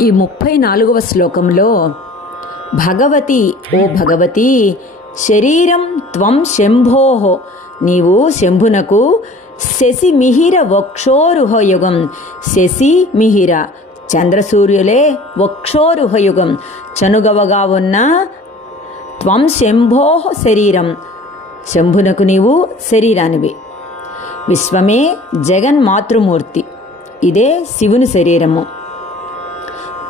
ఈ ముప్పై నాలుగవ శ్లోకంలో భగవతి ఓ భగవతి శరీరం త్వం శంభోహో నీవు శంభునకు శశి మిహిర వక్షోరుహయుగం. శశి మిహిర చంద్రసూర్యులే వక్షోరుహయుగం. చనుగవగా ఉన్న త్వం శంభోహ శరీరం. శంభునకు నీవు శరీరానివి. విశ్వమే జగన్మాతృమూర్తి. ఇదే శివుని శరీరము.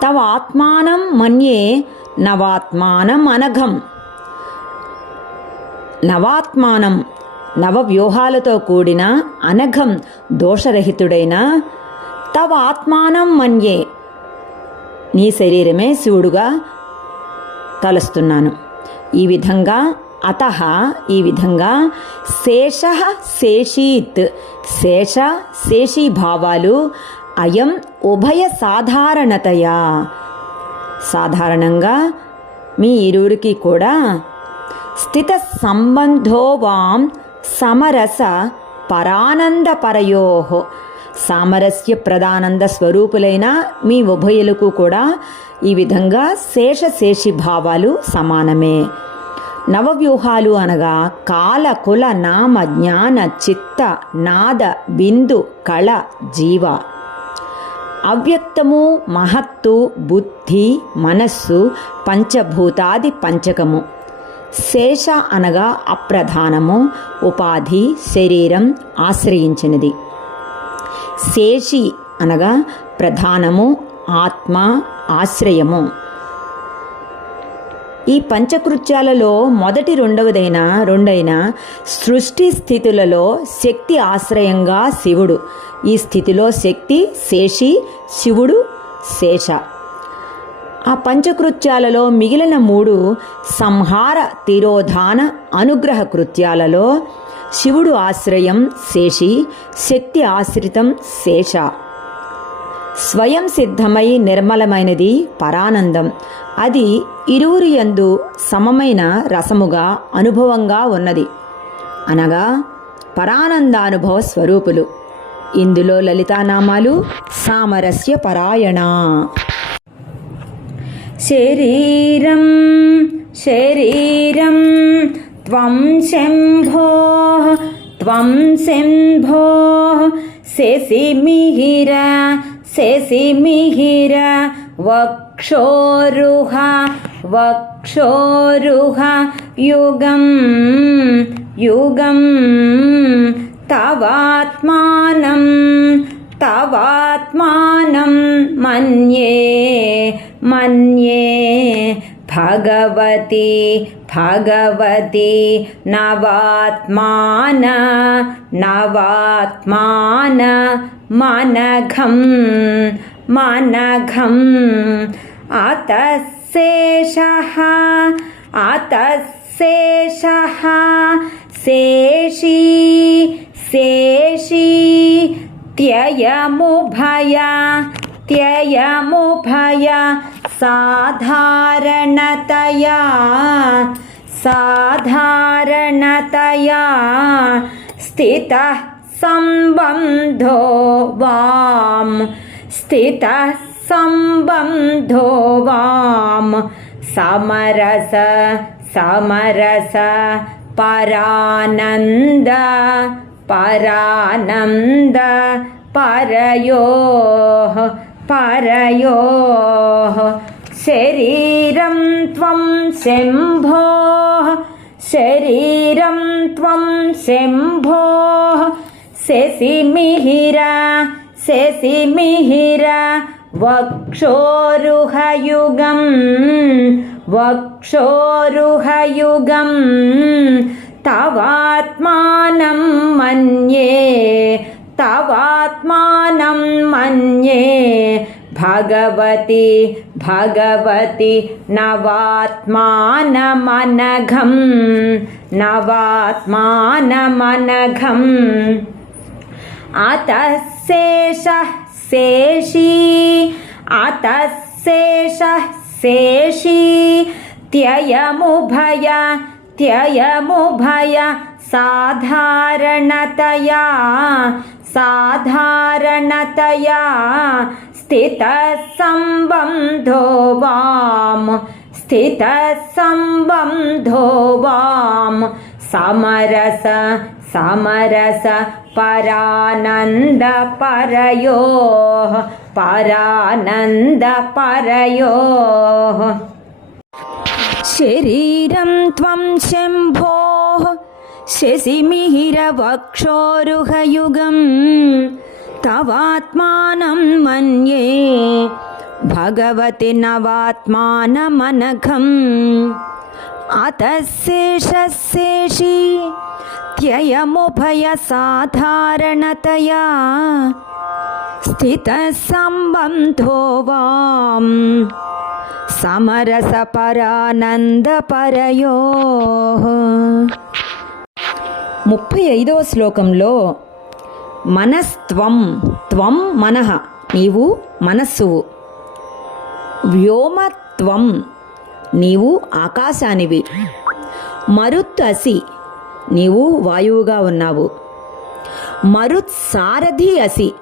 తవ ఆత్మానం మన్యే నవాత్మానం అనఘం. నవాత్మానం నవవ్యూహాలతో కూడిన అనఘం దోషరహితుడైన తవ ఆత్మానం మన్యే నీ శరీరమే శివుడుగా తలుస్తున్నాను. ఈ విధంగా అత ఈ విధంగా శేష శేషీత్ శేష శేషీ భావాలు అయం ఉభయ సాధారణతయా. సాధారణంగా మీ ఇరువురికి కూడా స్థిత సంబంధోవాం సమరస పరానందపరయో. సామరస్య ప్రదానంద స్వరూపులైన మీ ఉభయలకు కూడా ఈ విధంగా శేషశేషి భావాలు సమానమే. నవవ్యూహాలు అనగా కాల కుల నామ జ్ఞాన చిత్త నాద బిందు కళ జీవ. అవ్యక్తము మహత్తు బుద్ధి మనస్సు పంచభూతాది పంచకము. శేష అనగా అప్రధానము ఉపాధి శరీరం ఆశ్రయించినది. శేషి అనగా ప్రధానము ఆత్మ ఆశ్రయము. ఈ పంచకృత్యాలలో మొదటి రెండవదైన రెండైన సృష్టి స్థితులలో శక్తి ఆశ్రయంగా శివుడు. ఈ స్థితిలో శక్తి శేషి శివుడు శేష. ఆ పంచకృత్యాలలో మిగిలిన మూడు సంహార తిరోధాన అనుగ్రహ కృత్యాలలో శివుడు ఆశ్రయం శేషి శక్తి ఆశ్రితం శేష. స్వయం సిద్ధమై నిర్మలమైనది పరానందం. అది ఇరువురు యందు సమమైన రసముగా అనుభవంగా ఉన్నది. అనగా పరానందానుభవ స్వరూపులు. ఇందులో లలితానామాలు సామరస్య పరాయణ. శరీరం శరీరం త్వం శంభో త్వం శంభో శశిమిహిర శశిమిహిర क्षोरुः वक्षोरुः युगं युगं तवात्मानं तवात्मानं मन्ये मन्ये भगवति भगवति नवात्मान नवात्मान मनघं मनघम् अतःशेषः अतःशेषः शेषी शेषी त्ययमुभय त्ययमुभय साधारणतया साधारणतया स्थितः सम्बन्धो वाम् स्थितः స్థిత సంబంధో వాం సమరస సమరస పరానంద పరానంద పరయో పరయో. శరీరం త్వం శంభో శరీరం త్వం శంభో. శశిమిహిర वक्षोरुहयुगं वक्षोरुहयुगं तवात्मानं मन्ये तवात्मानं मन्ये भगवति भगवति नवात्मानमनघं नवात्मानमनघम्। अतः शेषः शेषी अतः शेषः शेषी। त्ययमुभय त्ययमुभय साधारणतया साधारणतया स्थितसम्बन्धो वाम् स्थितसम्बन्धो वाम्। समरस समरस परानन्दपरयोः परानन्दपरयोः। शरीरं त्वं शम्भोः शशिमिहिरवक्षोरुहयुगम् तवात्मानं मन्ये भगवति नवात्मानमनघम् అత శేషశేషి త్యయముభయ సాధారణతయా స్థితసంబంధో వాం సమరస పరానంద పరయో ముప్పై ఐదవ శ్లోకంలో మనస్త్వం త్వం మనహ నీవు మనస్సువు వ్యోమత్వం నీవు ఆకాశానివి. మరుత్ అసి నీవు వాయువుగా ఉన్నావు. మరుత్ సారథి అసి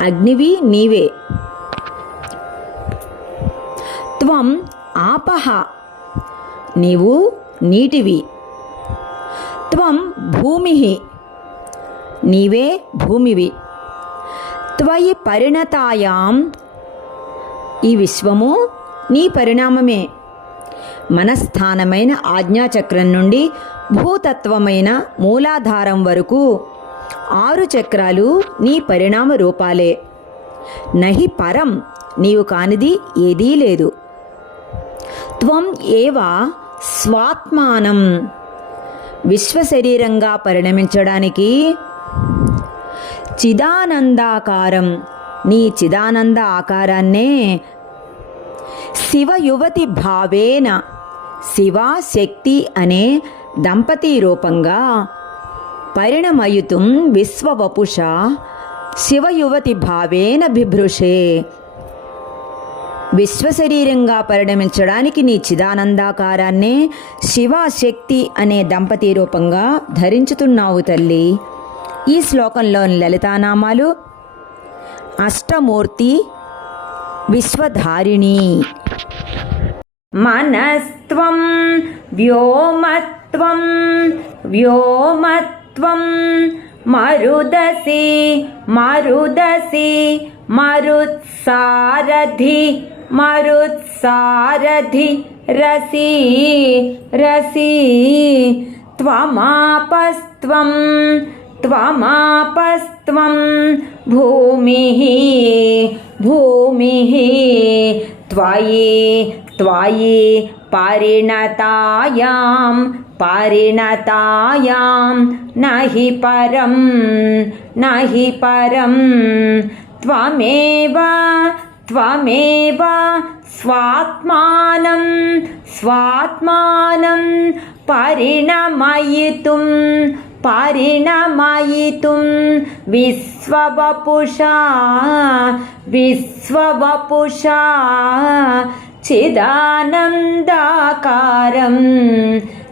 అగ్నివి నీవే. త్వం ఆపహ నీవు నీటివి. త్వం భూమి నీవే భూమివి. త్వయి పరిణతాయాం ఈ విశ్వము నీ పరిణామమే. మనస్థానమైన ఆజ్ఞాచక్రం నుండి భూతత్వమైన మూలాధారం వరకు ఆరు చక్రాలు నీ పరిణామ రూపాలే. నహి పరం నీవు కానిది ఏదీ లేదు. త్వం ఏవ స్వాత్మానం. విశ్వశరీరంగా పరిణమించడానికి చిదానందాకారం. నీ చిదానంద ఆకారాన్నే శివ యువతి భావేన శివ శక్తి అనే దంపతి రూపంగా పరిణమయుతుం విశ్వవపుష శివయువతి భావేన బిభృషే. విశ్వశరీరంగా పరిణమించడానికి నీ చిదానందాకారాన్నే శివశక్తి అనే దంపతి రూపంగా ధరించుతున్నావు తల్లి. ఈ శ్లోకంలోని లలితానామాలు అష్టమూర్తి विश्वधारिणी। मनस्त्वं व्योमत्वं व्योमत्वं मरुदसि मरुदसि मरुत्सारधि मरुत्सारधि रसी रसी त्वमापस्त्वम् त्वमापस्त्वं भूमिः भूमिः त्वयि त्वयि परिणतायां परिणतायां न हि परं न हि परं। त्वमेव त्वमेव स्वात्मानं स्वात्मानं परिणमयितुं परिणमयितुं विश्ववपुषा विश्ववपुषा चिदानन्दाकारं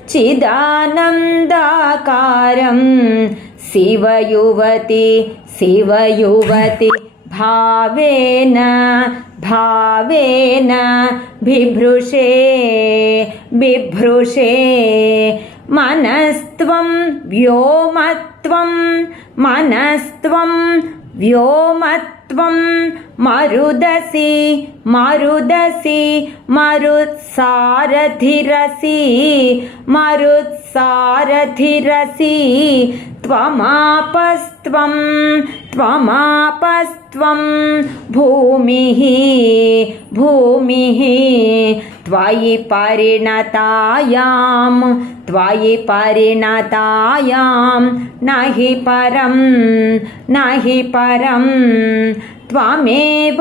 चिदानन्दाकारं शिवयुवति शिवयुवति भावेन भावेन बिभृशे बिभृशे मनस्त्वं व्योमत्वं मनस्त्वं व्योमत्वं मरुदसि मरुदसि मरुत्सारथिरसि मरुत्सारथिरसि त्वमापस्त्वं त्वमापस्त्वं भूमिः भूमिः त्वयि परिणतायां त्वयि परिणतायां न हि परं न हि परं त्वमेव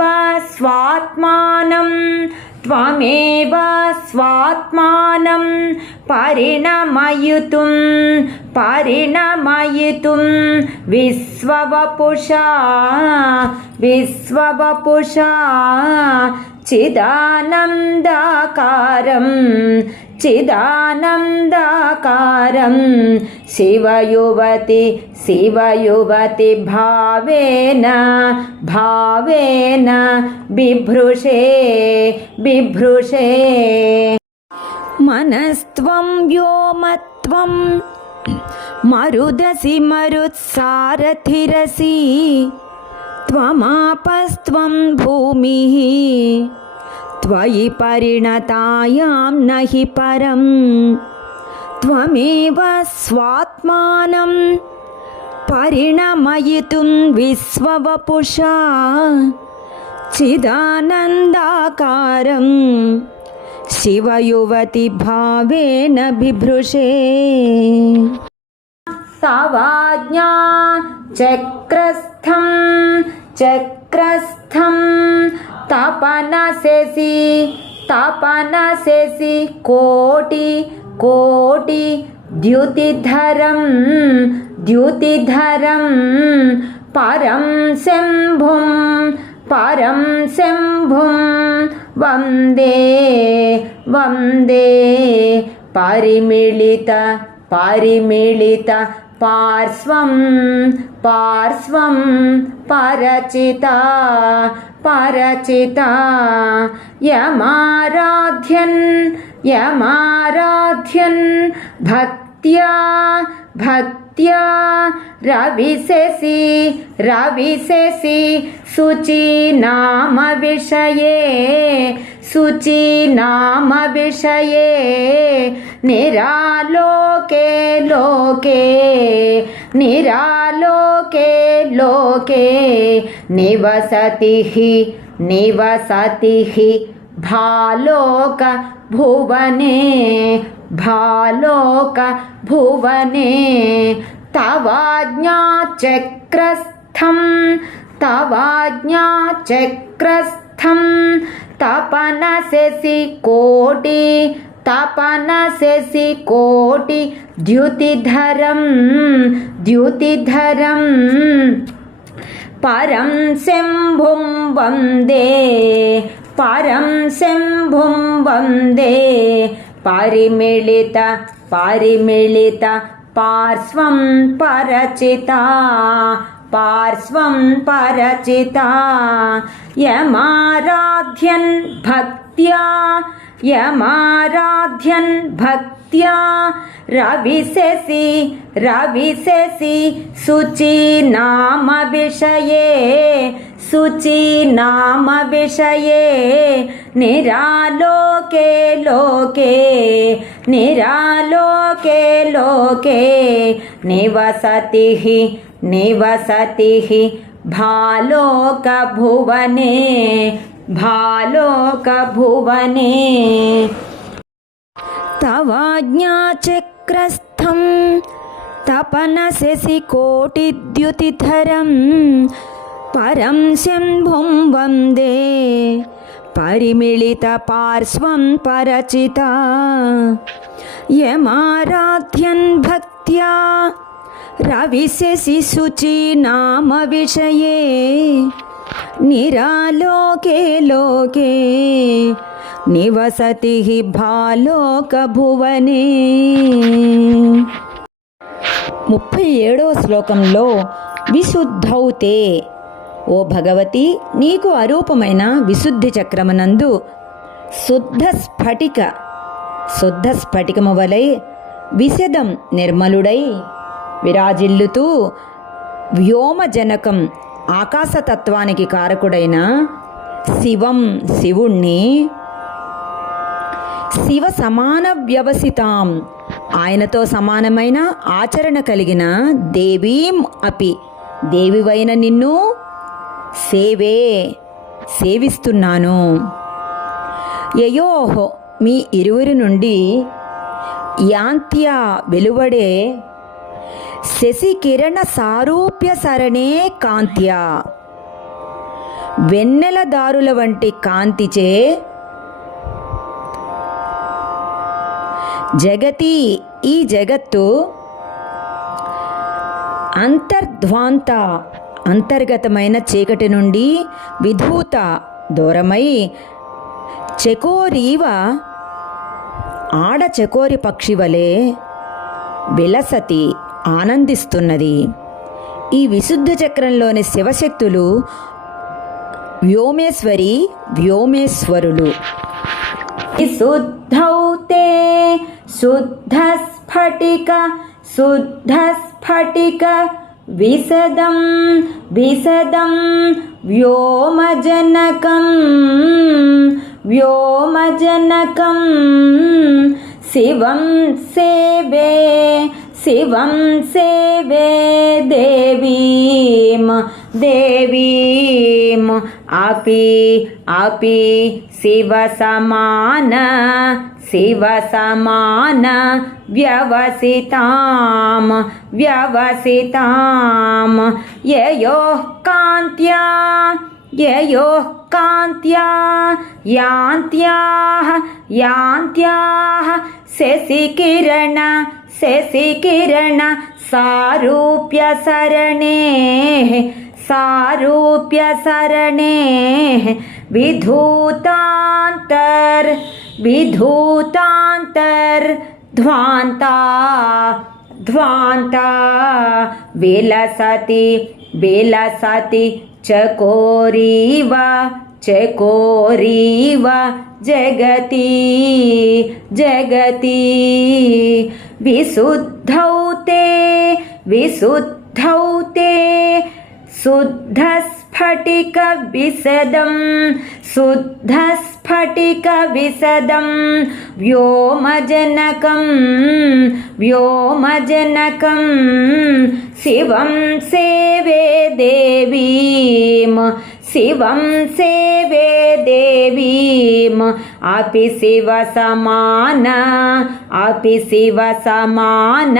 स्वात्मानं त्वमेव स्वात्मानं परिणमयितुं परिणमयितुं विश्ववपुषा विश्ववपुषा चिदानन्दाकारं शिवयुवति शिवयुवति भावेन भावेन बिभृशे बिभृशे मनस्त्वं व्योमत्वं मरुदसि मरुत्सारथिरसि त्वमापस्त्वं भूमिः। त्वयि परिणतायां न हि परं त्वमेव स्वात्मानं परिणमयितुं विश्ववपुषा। चिदानन्दाकारं शिवयुवति भावेन बिभृशे तवाज्ञा चक्रस्थं ತಾಪನ ಸೇಸಿ ತಾಪನ ಸೇಸಿ ಕೋಟಿ ಕೋಟಿ ದ್ಯುತಿಧರಂ ದ್ಯುತಿಧರಂ ಪರಂ ಶಂಭುಂ परं शम्भुं वंदे वंदे परिमिलित परिमिलित पार्श्वं पार्श्वं परचिता परचिता। यमाराध्यन् यमाराध्यन् भक्त्या भक्त्या। रविशसि रविशसि शुचि नाम विषये निरालोके लोके निरालोके लोके निवसति हि निवसति हि भालोक भुवने भालोक भुवने। तवाज्ञाचक्रस्थं तवाज्ञाचक्रस्थं तपनसि कोटि ತಾಪನ ಸೆಸಿ ಕೋಟಿ ದ್ಯುತಿಧರಂ ದ್ಯುತಿಧರಂ ಪರಂ ಶಂಭುಂ ವಂದೇ ಪರಂ ಶಂಭುಂ ವಂದೇ ಪರಿಮಿಳಿತ ಪರಿಮಿಳಿತ ಪಾರ್ಶ್ವಂ ಪರಚಿತಾ पार्श्वं परचिता। यमाराध्यन् भक्त्या। यमाराध्यन् भक्त्या। रविशसि रविशसि शुचि नाम विषये शुचि नाम विषये निरालोके लोके। निरालोके लोके। निवसति हि निवसति हि भालोकभुवने भालोकभुवने तवाज्ञाचक्रस्थं तपनसि कोटिद्युतिधरं परं शम्भुं वन्दे परिमिलितपार्श्वं परचिता यमाराध्यन् भक्त्या रविशसि शुचि नाम विषये निरालोके लोके నివసతి భాలోకభువనే ముప్పై ఏడవ శ్లోకంలో విశుద్ధౌతే ఓ భగవతి నీకు అరూపమైన విశుద్ధి చక్రమునందు శుద్ధ స్ఫటిక శుద్ధ స్ఫటికము వలె విశదం నిర్మలుడై విరాజిల్లుతూ వ్యోమజనకం ఆకాశతత్వానికి కారకుడైన శివం శివుణ్ణి శివ సమాన వ్యవసితాం. ఆయనతో సమానమైన ఆచరణ కలిగిన దేవీం అపి. దేవివైన నిన్ను సేవే సేవిస్తున్నాను. యయోహో మీ ఇరువురి నుండి యాంత్య వెలువడే శశికిరణ సారూప్య సరణే కాంత్య. వెన్నెల దారుల వంటి కాంతిచే జగతి ఈ జగత్తు అంతర్ధ్వాంత అంతర్గతమైన చీకటి నుండి విధూత దూరమై చకోరీవ ఆడ చకోరి పక్షి వలె విలసతి. ఆనందిస్తున్నది. ఈ విశుద్ధ చక్రంలోని శివశక్తులు వ్యోమేశ్వరి వ్యోమేశ్వరులు. శుద్ధౌతే శుద్ధ స్ఫటిక శుద్ధ స్ఫటిక విశదం విశదం వ్యోమజనకం వ్యోమజనకం శివం సేవే. शिवं सेवे देवीं देवीम् अपि अपि शिवसमान शिवसमान व्यवसितां व्यवसितां ययोः कान्त्या ययोः कान्त्या यान्त्याः यान्त्याः शशिकिरण शशिकिरण सारूप्यसरणेः सारूप्यसरणेः विधूतान्तर् विधूतान्तर्ध्वान्ता ध्वान्ता विलसति विलसति चकोरीव चकोरीव जगति जगति। विशुद्धौ ते विशुद्धौ ते। शुद्धस्फटिकविशदं शुद्धस्फटिकविशदं व्योमजनकं व्योमजनकं शिवं सेवे देवीं शिवं सेवे देवीम्। अपि शिवसमान अपि शिवसमान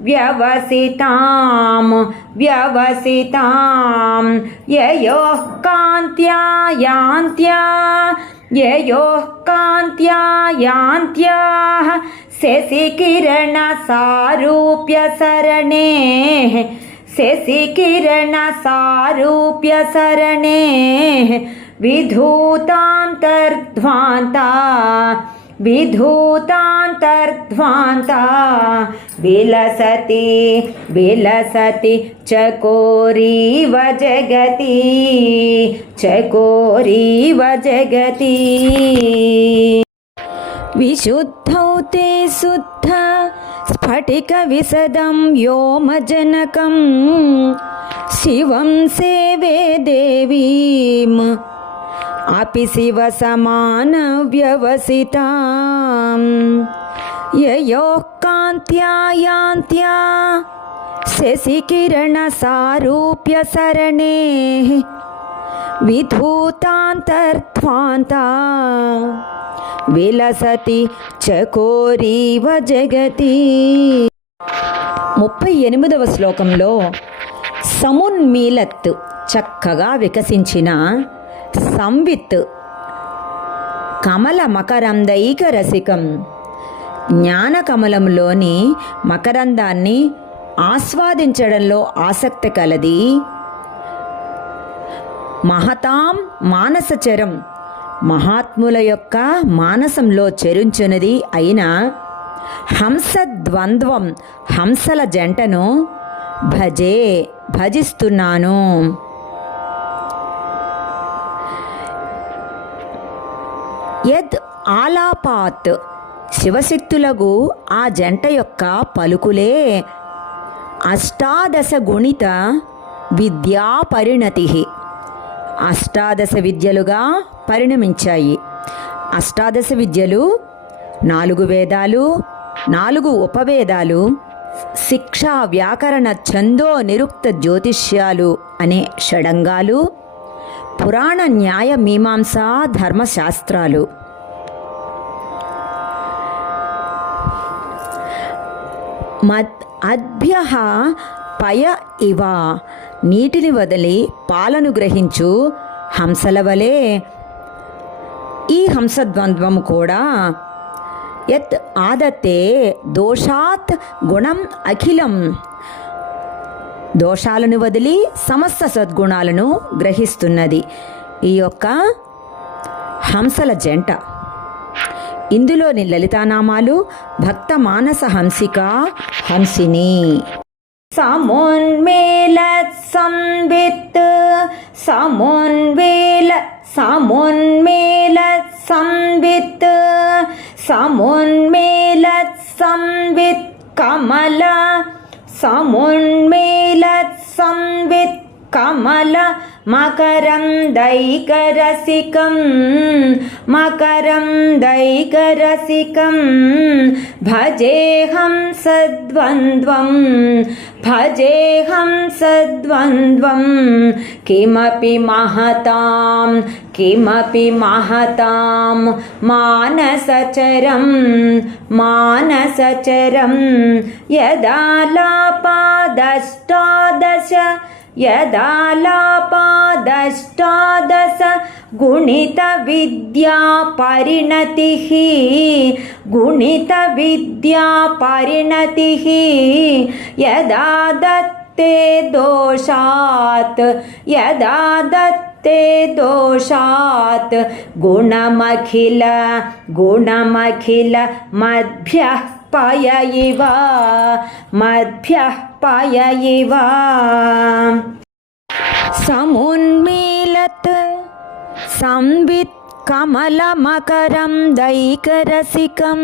व्यवसितां व्यवसितां ययोः कान्त्या यान्त्या ययोः कान्त्या यान्त्याः। शशिकिरणसारूप्यसरणेः शशिकिरणसारूप्यसरणेः विधूतान्तर्ध्वान्ता विधूतान्तर्ध्वान्ता विलसति विलसति चकोरीव जगति चकोरीव जगति विशुद्धौ ते शुद्ध स्फटिकविशदं व्योमजनकं शिवं सेवे देवीम् अपि शिवसमानव्यवसितां ययोः कान्त्या यान्त्या शशिकिरणसारूप्यसरणेः विधूतान्तर्ध्वान्ता విలసతి చకోరీవ జగతి. ముప్పై ఎనిమిదవ శ్లోకంలో సమున్మీలత్ చక్కగా వికసించిన సంవిత్ కమల మకరందైక రసికం. జ్ఞానకమలంలోని మకరందాన్ని ఆస్వాదించడంలో ఆసక్తి కలది. మహతాం మానసచరం మహాత్ముల యొక్క మానసంలో చెరుంచునది అయిన హంసద్వంద్వం హంసల జంటను భజే భజిస్తున్నాను. యద్ ఆలాపాత్ శివశక్తులకు ఆ జంట యొక్క పలుకులే అష్టాదశ గుణిత విద్యా పరిణతి అష్టాదశ విద్యలుగా పరిణమించాయి. అష్టాదశ విద్యలు నాలుగు వేదాలు నాలుగు ఉపవేదాలు శిక్ష వ్యాకరణ ఛందో నిరుక్త జ్యోతిష్యాలు అనే షడంగాలు పురాణ న్యాయ మీమాంసా ధర్మశాస్త్రాలు. మద్ అద్భ్య పయ ఇవ నీటిని వదిలి పాలను గ్రహించు హంసల వలె. ఈ హంసద్వంద్వం కూడా యత్ ఆదతే దోషాత్ గుణం అఖిలం. దోషాలను వదిలి సమస్త సద్గుణాలను గ్రహిస్తున్నది ఈ యొక్క హంసల జంట. ఇందులోని లలితానామాలు భక్త మానస హంసిక హంసిని. సమున్మేలత్ சமோன்வேல சமோன்மேல சம்வித்து. சமோன்மேல சம்வித் கமலா சமோன்மேல சம்வித் कमल मकरं दैकरसिकं मकरं दैकरसिकं भजेऽहं सद्वन्द्वं भजेऽहं सद्वन्द्वं। किमपि महतां किमपि महतां मानसचरं मानसचरं यदा लापादष्टादश यदालापादष्टादश गुणितविद्या परिणतिः गुणितविद्या परिणतिः यदा दत्ते दोषात् यदा दत्ते दोषात् गुणमखिल गुणमखिल मद्भ्यः इव मद्भ्यः పయ ఇవ సమున్మీలత్ సంవిత్ కమలమకరం దైకరసికం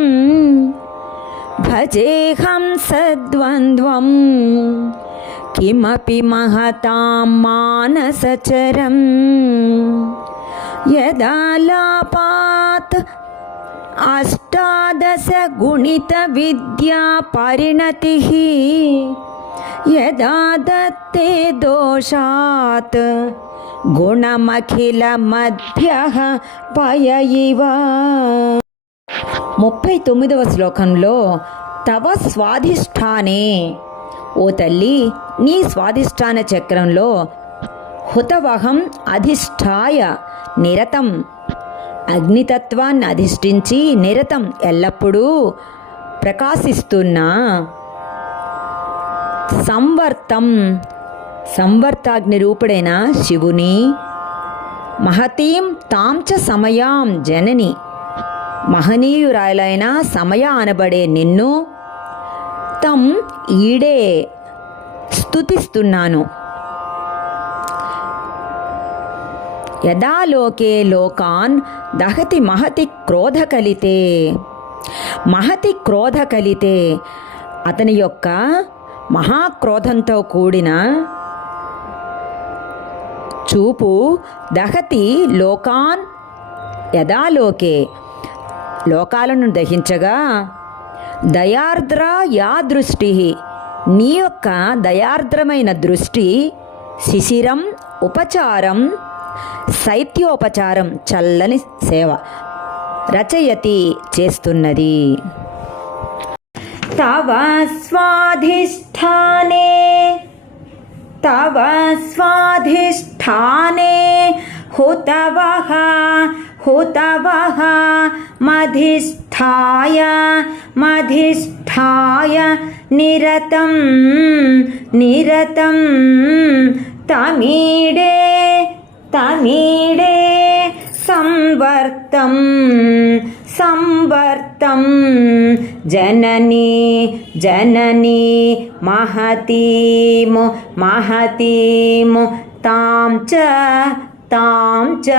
భజేహం సద్వంద్వం కిమపి మహతాం మానసచరం యదా లాపాత్ అష్టాదశ గుణిత దత్తే దోషాత్ గుణమఖిల మధ్య పయ ఇవ ముప్పై తొమ్మిదవ శ్లోకంలో తవ స్వాధిష్టానే ఓ తల్లి నీ స్వాధిష్టాన చక్రంలో హుతవహం అధిష్టాయ నిరతం అగ్నితత్వాన్ని అధిష్ఠించి నిరతం ఎల్లప్పుడూ ప్రకాశిస్తున్నా సంవర్తం. సంవర్తాగ్ని రూపుడైన శివుని. మహతీం తాంచ సమయాం జనని. మహనీయురాయలైన సమయ అనబడే నిన్ను తం ఈడే స్తుతిస్తున్నాను. యదా లోకే లోకాన్ దహతి మహతి క్రోధ కలితే మహతి క్రోధ కలితే అతని యొక్క మహాక్రోధంతో కూడిన చూపు దహతి లోకాన్ యథాలోకే. లోకాలను దహించగా దయార్ద్ర యా దృష్టి. నీ యొక్క దయార్ద్రమైన దృష్టి శిశిరం ఉపచారం శైత్యోపచారం చల్లని సేవ రచయతి చేస్తున్నది. तव स्वाधिष्ठाने। तव स्वाधिष्ठाने। हुतवः हुतवः मधिष्ठाय मधिष्ठाय निरतं निरतं तमीडे तमीडे संवर्तं संवर् जननी जननी महतीं महतीं तां च तां च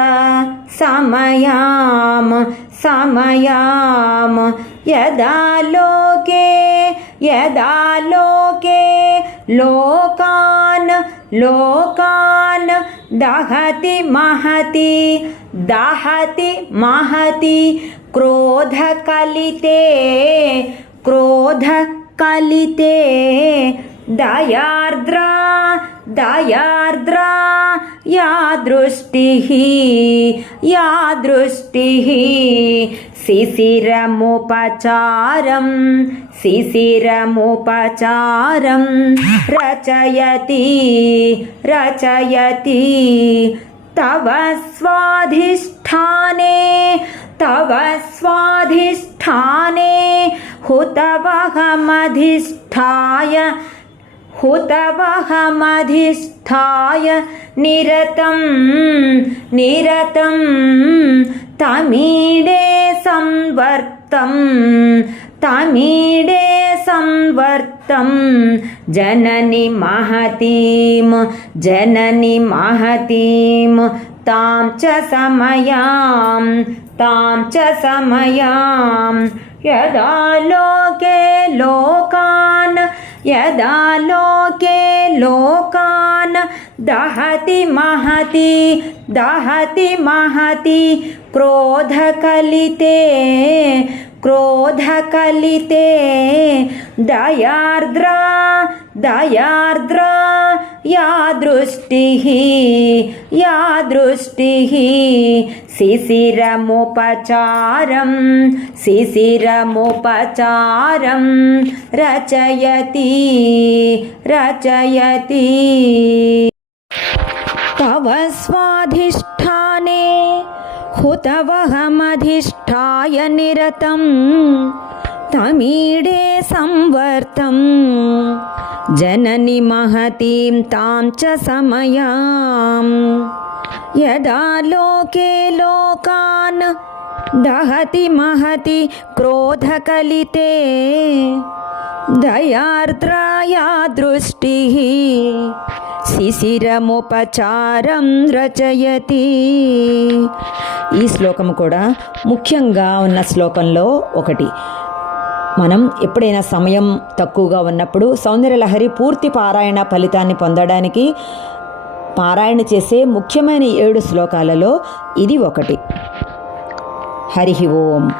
समयां समयां यदा लोके यदा लोके लोकान् लोकान् दहति महति दहति महति क्रोधकलिते क्रोधकलिते। दयार्द्रा दयार्द्रा या दृष्टिः या दृष्टिः। शिशिरमुपचारं शिशिरमुपचारं रचयति रचयति। तव स्वाधिष्ठाने तव स्वाधिष्ठाने हुतवहमधिष्ठाय हुतवहमधिस्थाय निरतं निरतं तमीडे संवर्तं तमीडे संवर्तं जननि महतीं जननि महतीं तां च समयां तां च समयाम् यदा लोके लोकान् यदा लोके लोकान् दहति महति दहति महति क्रोधकलिते क्रोधकलिते दयार्द्रा दयार्द्रा या दृष्टिः या दृष्टिः शिशिरमुपचारं शिशिरमुपचारं रचयति रचयति तव स्वाधिष्ठाने हुतवहमधिष्ठाय निरतं तमीडे संवर्तं जननि महतीं तां च समयां यदा लोके लोकान् दहति महति क्रोधकलिते దయార్ద్రాయా దృష్టి శిశిరముపచారం రచయతి. ఈ శ్లోకం కూడా ముఖ్యంగా ఉన్న శ్లోకంలో ఒకటి. మనం ఎప్పుడైనా సమయం తక్కువగా ఉన్నప్పుడు సౌందర్యలహరి పూర్తి పారాయణ ఫలితాన్ని పొందడానికి పారాయణ చేసే ముఖ్యమైన ఏడు శ్లోకాలలో ఇది ఒకటి. హరి ఓం.